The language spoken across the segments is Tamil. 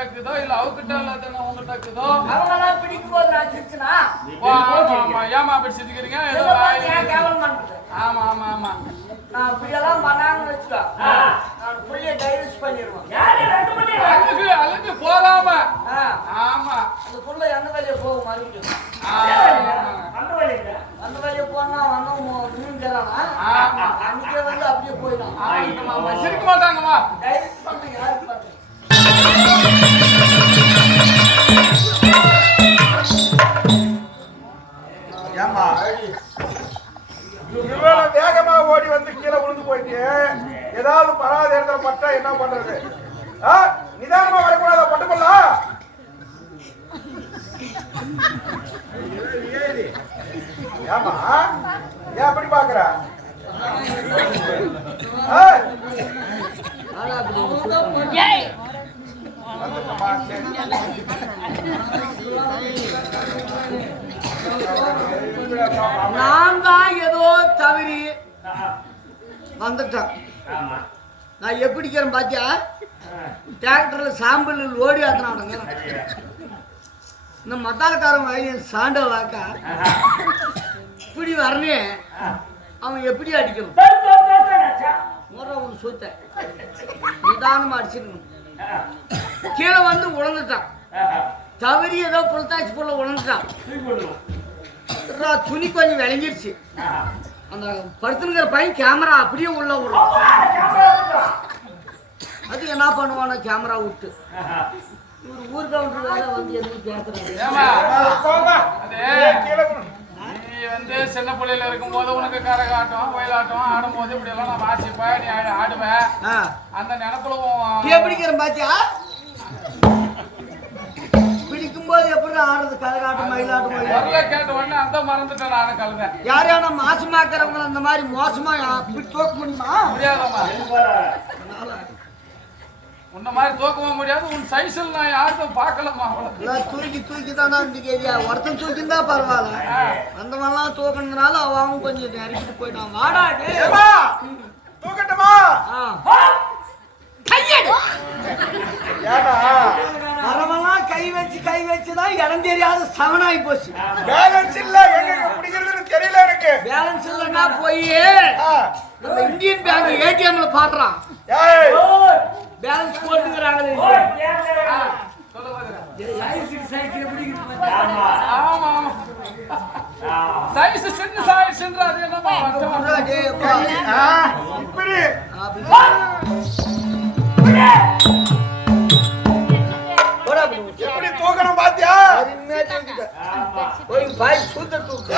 இருக்குதோ இல்ல அவகிட்ட எல்லாத்தையும் என்ன உங்ககிட்ட இருக்குதோ அவங்கெல்லாம் பிடிக்கும் போது ஆமா ஏமா அப்படி சிரிக்கிறீங்க? ஏதோ கேவலம் பண்றது? ஆமா ஆமா ஆமா. நான் இப்படியெல்லாம் பண்ணாங்கன்னு வச்சுக்கோ. நான் புள்ளிய டைவர்ஸ் பண்ணிடுவேன் யாரு? ரெண்டு மணி அழுகு அழுகு போறாம ஆ, ஆமா. அந்த புள்ள எந்த வழியை போகும் மறுபடியும்? அந்த வழியில அந்த வழியை போனா வந்தோம் மீன். அன்னைக்கே வந்து அப்படியே போயிடும். ஆமா, சிரிக்க மாட்டாங்கம்மா. போயிட்டு ஏதாவது பராத இடத்துல பட்டா என்ன பண்றது ஆ? நிதானமா வரக்கூடாத பட்டுக்கொள்ள ஏமா ஏன் அப்படி பாக்குற ஆ? வந்துட்டம்மா, சரி. நான் தான் ஏதோ தவறி வந்துட்டேன் ஆமா நான் பாத்தியா? டிராக்டர்ல சாம்பிள் ஓடி ஆத்தினாடுங்க இந்த மத்தாலக்காரன் வாங்கி சாண்ட வாக்கா. இப்படி வரனே அவன் எப்படி அடிக்கணும்? முறை அவன் சுத்த. நிதானமா அடிச்சிருக்கணும் கீழே வந்து உழந்துட்டான். தவறி ஏதோ புலத்தாச்சி போல உழந்துட்டான். துணி கொஞ்சம் விளங்கிருச்சு. அந்த படுத்துனுங்கிற பையன் கேமரா அப்படியே உள்ள ஓ, அது என்ன பண்ணுவானோ? கேமரா விட்டு. இவர் ஊர் கவுண்டர் வந்து எதுவும் பேசுறாரு. நீ வந்து சின்ன பிள்ளையில இருக்கும்போது உனக்கு கரகாட்டம் ஒயிலாட்டம் ஆடும்போது இப்படி எல்லாம் நான் வாசிப்பேன் நீ ஆடு- ஆடுவ? ஆ. அந்த நினப்புல எப்படிக்கிறேன் பாத்தியா? பிடிக்கும்போது எப்படி ஆடுறது? கரகாட்டம் மயிலாட்டம் கேட்ட உடனே அந்த மறந்துட்டேன் நானும் கழுத யார் யாரா மாசமாக்குறவங்க அந்த மாதிரி மோசமா தூக்க முடியுமா? முடியாதம்மா. உன்ன மாதிரி தூக்கவும் முடியாது உன் சைஸில் நான் யாருக்கும் எல்லாம் தூக்கி தூக்கி தானே இருந்துக்கிறியா ஒருத்தன் தூக்கிந்தா பரவாயில்ல. அந்த மாதிரிலாம் தூக்கினதுனால அவன் கொஞ்சம் நெருக்கிட்டு போயிட்டான். வாடா தூக்கட்டுமா? ஆ. ஏடா வரவெல்லாம் கை வச்சு கை வச்சு தான் இடம் தெரியாத சவனாகி போச்சு. பேலன்ஸ் இல்ல எங்க பிடிக்கிறதுன்னு தெரியல எனக்கு. பேலன்ஸ் இல்லைன்னா போய். நம்ம இந்தியன் பேங்க் ஏடிஎம்ல பாடுறான். பேலன்ஸ் போட்டுக்கிறாங்களே. சைஸ் சின்ன சைஸ்ன்ற அது. ஆ, இப்படி. எப்படி தூக்கணும் பாத்தியா. போய் பாய் சூத்த தூக்கு.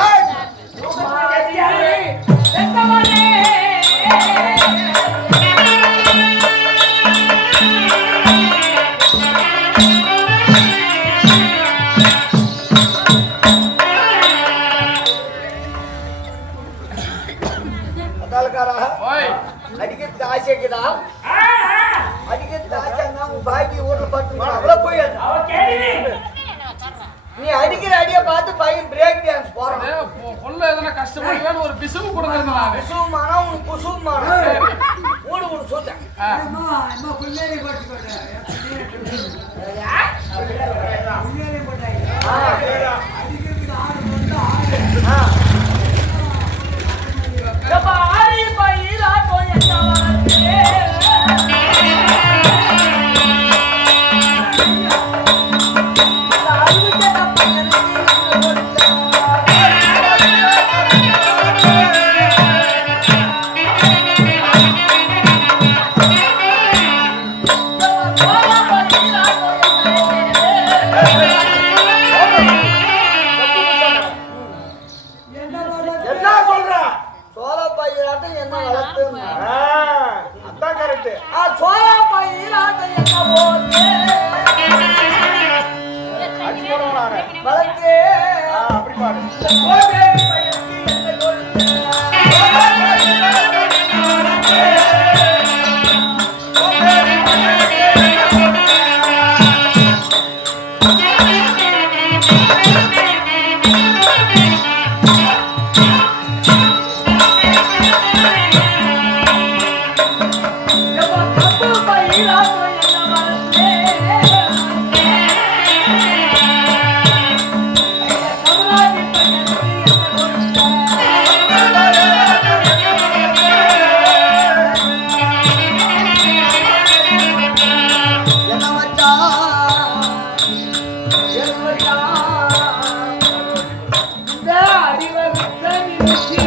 Dani Messias.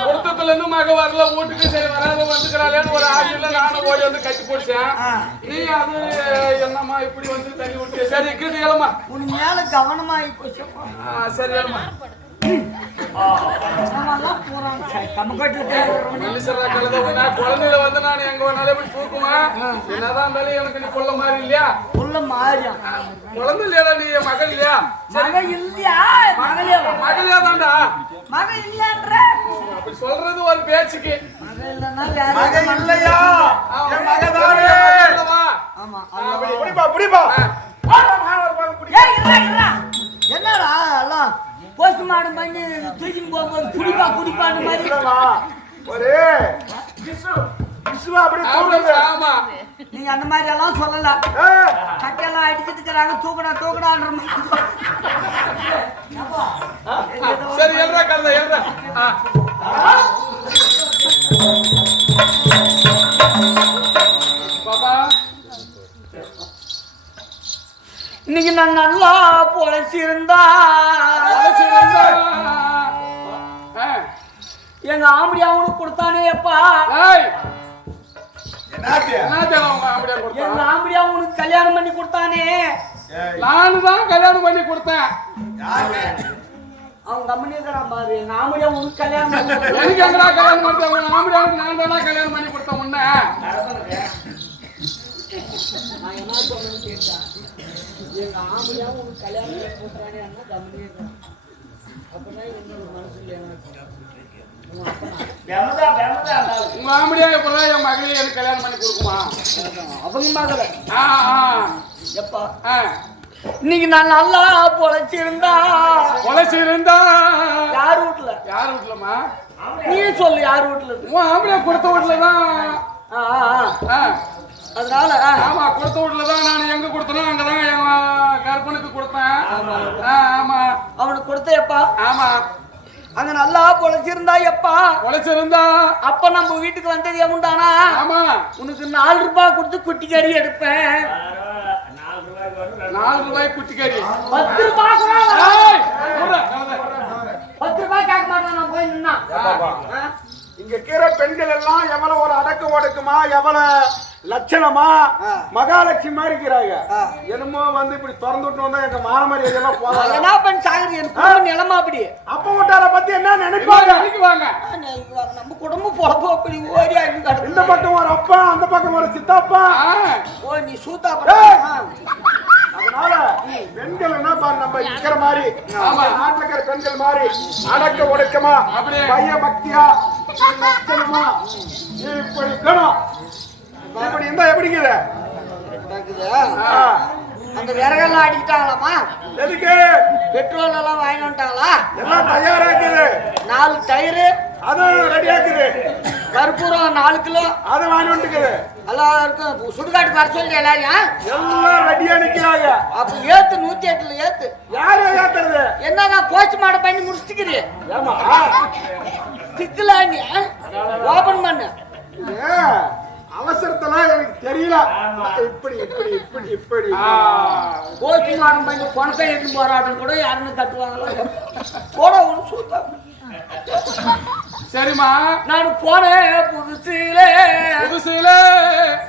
பொருத்தத்துல இருந்து மக வரல வீட்டுக்கு சரி வராத வந்துக்கிறாளேன்னு ஒரு ஆசையில நானும் ஓடி வந்து கட்டி பிடிச்சேன். நீ அது என்னம்மா இப்படி வந்து தள்ளி விட்டு சரி இக்கிட்டு ஏலம்மா உன் மேல போச்சுப்பா. சரி ஏலம்மா குழந்தையில வந்து நான் எங்க வேணாலும் இப்படி என்னதான் இருந்தாலும் எனக்கு நீ கொள்ள மாதிரி இல்லையா உள்ள மாறியான். குழந்தை இல்லையாடா நீ மகள் இல்லையா மக இல்லையா? மகளே மகளே தான்டா அப்படி சொல்றது ஒரு பேச்சுக்கு மக இல்லையா என் மகதானே ஆமா புடிப்பா புடிப்பா என்னடா எல்லாம் போஸ்ட்மார்ட்டம் பண்ணி தூக்கின்னு போகும்போது குடிப்பா குடிப்பான்னு மாதிரி. ஒரு. நீங்க அந்த மாதிரி எல்லாம் சொல்லல. கட்டெல்லாம் அடிச்சிட்டு இருக்கிறாங்க தூக்கடா தூக்கடான்ற மாதிரி. சரி எழுறா கலந்த எழுறா இன்னைக்கு நான் நல்லா பொழைச்சிருந்தா. எங்க ஆம்படி அவனுக்கு கொடுத்தானே அப்பா. எங்க? ஆம்படி அவனுக்கு கல்யாணம் பண்ணி கொடுத்தானே. ஏய், நானு தான் கல்யாணம் பண்ணி கொடுத்தேன். யாரு? அவன் கம்பெனி இருக்கிறான் பாரு. எங்க ஆம்படி அவனுக்கு கல்யாணம் பண்ணி கொடுத்தான். எனக்கு எங்கடா கல்யாணம் பண்ணி உங்க ஆம்படியாவுக்கு நான் தானே கல்யாணம் பண்ணி கொடுத்தேன் முன்ன நான் என்ன சொல்றேன்னு கேட்டா எங்க உனக்கு கல்யாணம் அண்ணா கம்பெனி இருக்கிறான் அப்படின்னா என்னோட மனசுல உங்க ஆம்படியா என் மகளே எனக்கு கல்யாணம் பண்ணி கொடுக்குமா? அவங்க மகள. ஆ ஆ. எப்பா? இன்னைக்கு நான் நல்லா பொழைச்சிருந்தா. உழைச்சி இருந்தா யார் வீட்டுல யார் வீட்டுலமா நீ சொல்லு யார் வீட்டுல உன் ஆம்படியா கொடுத்த வீட்டுல தான். அதனால ஆமா கொடுத்த வீட்டுல தான் நான் எங்க கொடுத்தனோ அங்கதான் என் கற்பனுக்கு கொடுத்தேன். ஆமா அவனுக்கு கொடுத்த எப்பா ஆமா. அங்க நல்லா பொழைச்சிருந்தா? எப்பா உழைச்சிருந்தா அப்ப நம்ம வீட்டுக்கு வந்தது எவன்டானா? ஆமா. உனக்கு நாலு ரூபாய் கொடுத்து குட்டி கறி எடுப்பேன். நாலு ரூபாய் குட்டி கறி பத்து ரூபாய். பத்து ரூபாய் கேட்க மாட்டான் நான் போய் நின்னா? இங்க இருக்கிற பெண்கள் எல்லாம் எவ்வளவு ஒரு அடக்க ஒடுக்குமா? எவ்வளவு லட்சணமா மகாலட்சுமி மாதிரி இருக்கிறாங்க. என்னமோ வந்து இப்படி திறந்து விட்டு வந்தா எங்க மானமரி எல்லாம் நான் போதாங்க என்ன பண்ண சாகுது என் குடும்பம் நிலமா அப்படி அப்ப விட்டார பத்தி என்ன நினைப்பாங்க? அன்னைக்கு வாங்க ஆ, நான் நம்ம குடும்பம் பொழப்பு அப்படி ஓடி இந்த பக்கம் ஒரு அப்பா அந்த பக்கம் ஒரு சித்தப்பா. ஓ நீ சூத்தா ஏய்! பண்ண அதனால பெண்கள் என்ன பாரு நம்ம இருக்கிற மாதிரி நாட்டுல இருக்கிற பெண்கள் மாதிரி அடக்க ஒடுக்கமா. பய பக்தியா லட்சணமா இப்படி இருக்கணும். இப்படி இருந்தா எப்படிங்கிற. அந்த விறகெல்லாம் அடிக்கிட்டாங்களாமா எதுக்கு? பெட்ரோல் எல்லாம் வாங்கி வந்துட்டாங்களா? எல்லாம் தயாரா இருக்குது நாலு டயரு. அதுவும் ரெடியா இருக்குது கற்பூரம் நாலு கிலோ. அது வாங்கி வந்துக்குது எல்லாம் இருக்கும் சுடுகாட்டுக்கு வர சொல்லி எல்லாரையும் எல்லாம் ரெடியா நிக்கிறாங்க. அப்ப ஏத்து நூத்தி எட்டுல ஏத்து. யாரு ஏத்துறது? என்னங்க போஸ்ட் மார்ட்டம் பண்ணி முடிச்சுக்கிறீ ஏமா திக்குல நீ ஓபன் பண்ணு. தெரியல. இப்படி இப்படி இப்படி இப்படி. ஆ. போஸ்ட் மார்ட்டம் பண்ணி பணத்தை எடுத்து போராட்டம் கூட யாருன்னு தட்டுவாங்களா? போட ஒன்று சூத்தாங்க சரிம்மா. நான் போனேன் புதுசுல. புதுசுல.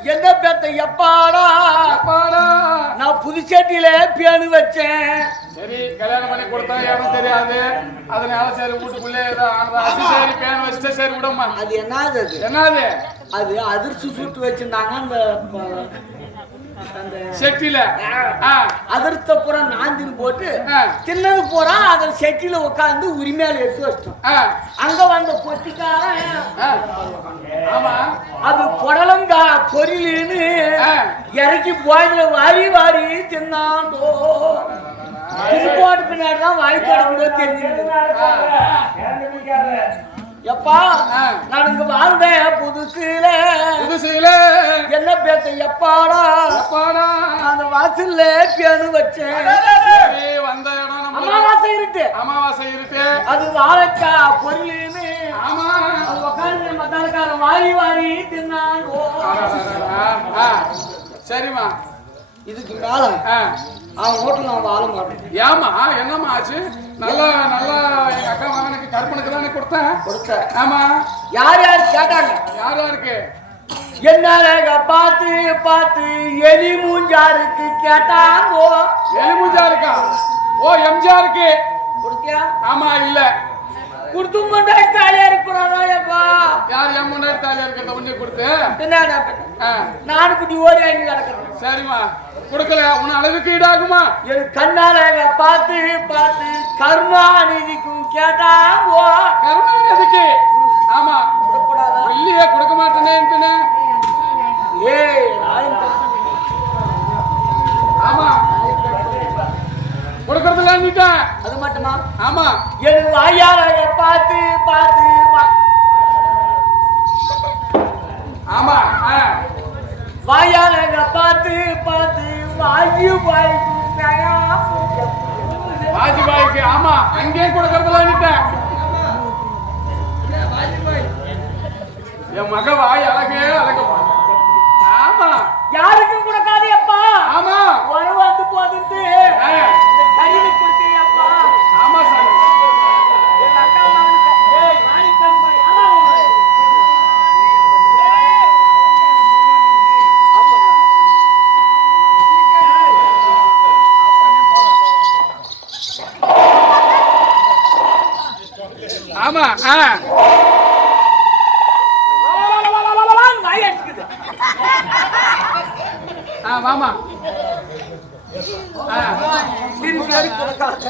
என்ன பெத்த எப்பாடா? அப்பாடா நான் புதுச்சேட்டியில பேணு வச்சேன். சரி கல்யாணம் பண்ணி கொடுத்தா இடம் தெரியாது. அதனால சரி வீட்டுக்குள்ளே ஏதோ ஆனதாச்சு சரி பேன் வச்சுட்டு சரி விடம்மா. அது என்னது அது? என்னது? அது அதிர்ச்சி சுட்டு வச்சிருந்தாங்க அந்த செட்டில. அதிர்த்த பூரா நாந்தின்னு போட்டு. தின்னது பூரா அதில் செட்டில உட்காந்து உரிமையால் எடுத்து வச்சிட்டோம். அங்க வந்த பொத்திக்காரன் அது புடலங்கா பொரியலுன்னு. இறக்கி போயில வாரி வாரி தின்னாண்டோ. திருப்பாட்டு பின்னாடி தான் வாய் தொடங்கும்போது தெரிஞ்சது எப்பா. நான் இங்க வாழ்ந்த புதுசுல. புதுசுல. என்ன பேத்த எப்பாடா? அப்பாடா அந்த வாசல்ல பேனு வச்சேன். வந்த இடம் அமாவாசை இருக்கு அமாவாசை இருக்கு அது வாழைக்கா பொரியலுன்னு ஆமா அது உட்காந்து மத்தாலக்காரன் வாரி வாரி. ஆ சரிம்மா இதுக்கு மேல அவன் வீட்டுல நான் வாழ மாட்டேன். ஏமா என்னம்மா ஆச்சு? நல்லா நல்லா எங்க அக்கா மகனுக்கு கற்பனுக்கு தானே கொடுத்தேன். கொடுத்த ஆமா. யார் யார் கேட்டாங்க? யார் யாருக்கு? என்ன பார்த்து பார்த்து எலி மூஞ்சாருக்கு கேட்டாங்கோ. எலுமுஜா இருக்கா ஓ எம்ஜிஆருக்கு. கொடுத்தியா? ஆமா இல்ல. கொடுத்து கொண்டே தாலியா இருக்கிறாரா எப்பா யார் என் முன்னாடி தாலியா இருக்கிறத உன்னை கொடுத்து? நானும் குட்டி ஓடி ஆகி கிடக்கிறேன் சரிம்மா. கொடுக்கல உன் அளவுக்கு ஈடாகுமா? என் கண்ணால பார்த்து பார்த்து கருணாநிதிக்கும் கேட்டாங்கோ கருணாநிதிக்கு? ஆமா. கொடுக்கூடாதா? இல்லையே கொடுக்க மாட்டேனேன்ட்டுனே ஏய் ராயம் கற்பனை. ஆமா. கொடுக்கறதுல அது மட்டுமா? ஆமா என் வாயால பார்த்து பார்த்து வா- ஆமா. வாயால பார்த்து பார்த்து வாயு வாஜ்பாய்க்கு ஆமா அங்கேயே கொடுக்கறதுல நீட்டேன் என் மக வாய் அழகே அழகப்பா. ஆமா. யாருக்கும் கொடுக்காது அப்பா ஆமா ஒரு வந்து போதுட்டு ஆ. கருவி கொடுத்தீங்கப்பா ஆமா சாமி எங்க அக்கா மகனுக்கு ஏய் வாங்கி தம்பா யாரா ஆமா ஆ வாய் அடிச்சுக்குது ஆ வாமா ஆ திருப்பி வரை கொடுக்காது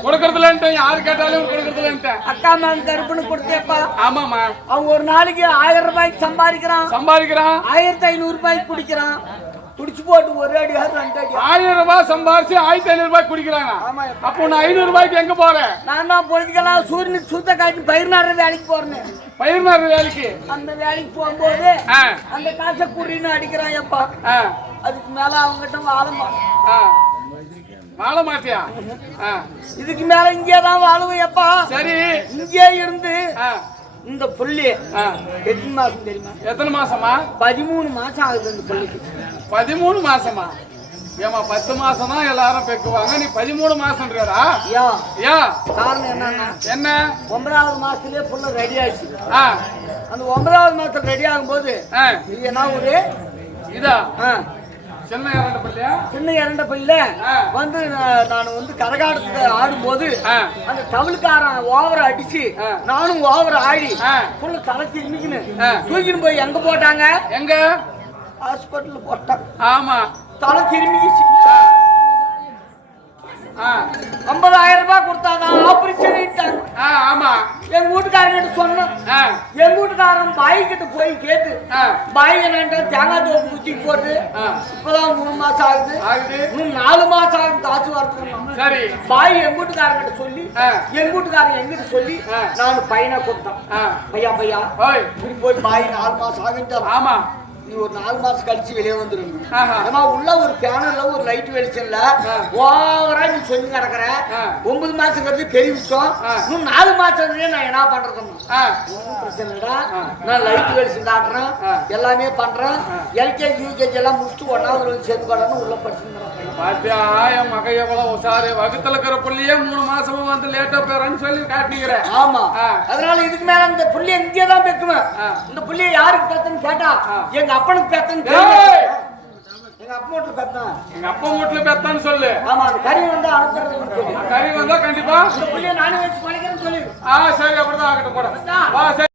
கொடுக்கறதுலன்ட்டு யாரு கேட்டாலும் கொடுக்கறதுலன்ட்டு. அக்கா மகன் கருப்புன்னு கொடுத்தேப்பா. ஆமாமா அவன் ஒரு நாளைக்கு ஆயிரம் ரூபாய்க்கு சம்பாதிக்கிறான். சம்பாதிக்கிறான். ஆயிரத்தி ஐநூறு ரூபாய்க்கு குடிக்கிறான். குடிச்சு போட்டு ஒரு அடி ஆயிரம் ரூபாய் சம்பாரிச்சு ஆயிரத்தி ஐநூறு ரூபாய் குடிக்கிறாங்க. அப்போ நான் ஐநூறு ரூபாய்க்கு எங்க போறேன் நான் தான் பொழுதுக்கெல்லாம் சூரியனுக்கு சுத்த காட்டி பயிர் நடுற வேலைக்கு போறேன் பயிர் நடுற வேலைக்கு? அந்த வேலைக்கு போகும்போது அந்த காசை குறின்னு அடிக்கிறான் எப்பா அதுக்கு மேல அவங்ககிட்ட வாழ வாழ மாட்டியா? இதுக்கு மேல இங்கே தான் வாழுவேன் எப்பா சரி. இங்கே இருந்து இந்த புள்ளி எத்தனை மாசம் தெரியுமா? எத்தனை மாசமா? பதிமூணு மாசம் ஆகுது இந்த புள்ளிக்கு. பதிமூணு மாசமா? ஏமா பத்து மாசம் தான் எல்லாரும் பெக்குவாங்க. நீ பதிமூணு மாசம்ன்றா ஐயா ஏன் காரணம் என்னன்னா என்ன? ஒன்பதாவது மாசத்துலயே புள்ள ரெடி ஆயிடுச்சு. ஆ. அந்த ஒன்பதாவது மாசம் ரெடி ஆகும்போது ஆ. இது என்ன ஒரு இதா? ஆ, சின்ன இரண்டு பள்ளியா சின்ன ஆ. வந்து நான் வந்து கரகாட்டத்துக்கு ஆடும்போது அந்த தவிழ்காரன் ஓவர அடிச்சு. நானும் ஓவர ஆடி. புள்ள தலை திரும்பிக்கின்னு ஆ. தூக்கின்னு போய் எங்க போட்டாங்க எங்க ஹாஸ்பிட்டல்ல போட்டாங்க ஆமா தலை திரும்பிக்கிச்சு ஆ ஐம்பதாயிரம் ரூபாய் கொடுத்தாதான் ஆபரேஷன் ஆ ஆமா. எங்க வீட்டுக்காரங்கிட்ட சொன்னேன். ஆ. எங்க வீட்டுக்காரன் பாய் கிட்ட போய் கேட்டு பாய் என்னன்ற தேங்காய் தோப்பு குத்தி போட்டு. இப்பதான் மூணு மாசம் ஆகுது. ஆகுது. இன்னும் நாலு மாசம் ஆகும் காசு வரதுக்கு சரி. பாய் எங்க வீட்டுக்காரங்கிட்ட சொல்லி ஆ. எங்க வீட்டுக்காரன் எங்கிட்ட சொல்லி. நான் பையனை கொடுத்தேன். பையா பையா இப்படி போய் பாய் நாலு மாசம் ஆகிட்டான் ஆமா. நீ ஒரு நாலு மாசம் கழிச்சு வெளியே வந்துருங்க. ஏமா உள்ள ஒரு பேனல்ல ஒரு லைட் வெளிச்சம்ல. ஓவரா நீ சொல்லி கிடக்குற. ஒன்பது மாசம் கழிச்சு பெரிய விஷயம். இன்னும் நாலு மாசம் நான் என்ன பண்றதுன்னு ஆ ஒண்ணும் பிரச்சனை இல்லடா. நான் லைட் வெளிச்சம் காட்டுறேன். எல்லாமே பண்றேன் எல்கேஜி யூகேஜி எல்லாம் முடிச்சுட்டு ஒன்னாவது சேர்த்து போடணும் உள்ள படிச்சுக்கிறேன் பாத்தியா என் மக எவ்வளவு உசாரு வகுத்துல இருக்கிற புள்ளியே மூணு மாசமா வந்து லேட்டா போறேன்னு சொல்லி காட்டிக்கிறேன். ஆமா. அதனால இதுக்கு மேல இந்த புள்ளிய இங்கே தான் பெக்குவேன். இந்த புள்ளிய யாருக்கு பெத்தன்னு கேட்டா. எங்க அப்பனுக்கு பெத்தன்னு எங்க அப்பா வீட்டுல பெத்தான். எங்க அப்பா வீட்டுல பெத்தான்னு சொல்லு. ஆமா அந்த கறி வந்து அனுப்புறது கறி வந்தா கண்டிப்பா. இந்த புள்ளைய நானே வச்சு பழிக்கிறேன்னு சொல்லி. ஆ சரி அப்படிதான் ஆகட்டும் கூட வா சரி.